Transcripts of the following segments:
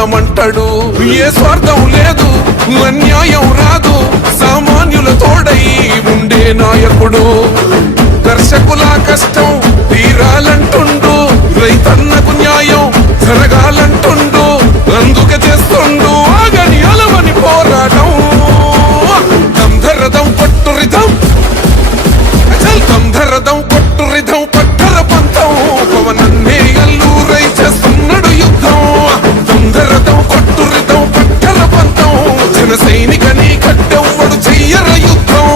ప్రాణమంటాడు. ఏ స్వార్థం లేదు, అన్యాయం రాదు, సామాన్యుల తోడై ఉండే నాయకుడు. దర్శకుల కష్టం తీరాలంటుండు, రైతన్నకు న్యాయం జరగాలంటుండు. అందుకే చేస్తుండు ఆగని అలవని పోరాటం. దంధరదం కొట్టు రిధం, అచల్ దంధరదం కొట్టు రిధం, పట్టర పంతం. పవనన్నే అల్లూరై చేస్తున్నాడు యుద్ధం. దంధరదం కొట్టు రిధం, పట్టర పంతం. జన సైనికని కట్టెవ్వడు చెయ్యర యుద్ధం.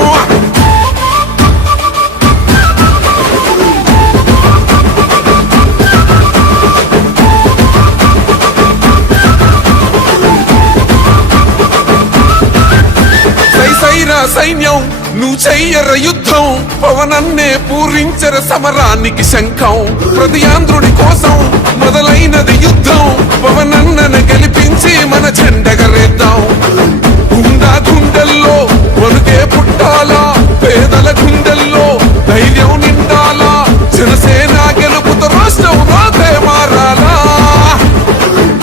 సైన్యం నువ్వు చెయ్యర యుద్ధం. పవనన్నే పూరించర సమరానికి శంఖం. ప్రతి ఆంధ్రుడి కోసం మొదలైనది యుద్ధం. పవనన్నను గెలిపించి మన జెండగరేద్దాం. గుండా గుండెల్లో వణుకే పుట్టాలా, పేదల గుండెల్లో ధైర్యం నిండాలా. జనసేన గెలుపుతో రాష్ట్రం రాతే మారాలా.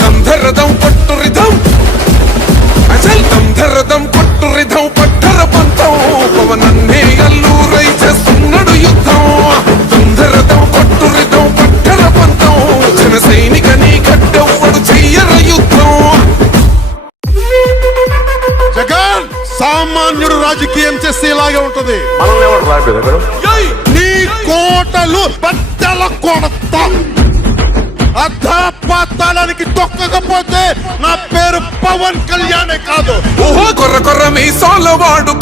దంధరదం కొట్టు రిధం, అచల్ దంధరదం కొట్టు రిధం, పట్టర పంతం. పవనన్నే అల్లూరై చేస్తున్నాడు యుద్ధం. దంధరదం కొట్టు రిధం, పట్టర పంతం. జన సైనికని కట్టెవ్వడు చెయ్యర యుద్ధం. జగన్ సామాన్యుడు రాజకీయం చేస్తే ఇలాగే ఉంటది. నీ కోటలు బద్దల కొడతా. అధాపాతాళానికి తొక్కకపోతే నా పేరు పవన్ కళ్యాణే కాదు. ఓహో కొర్ర కొర్ర మీ సోలవాడు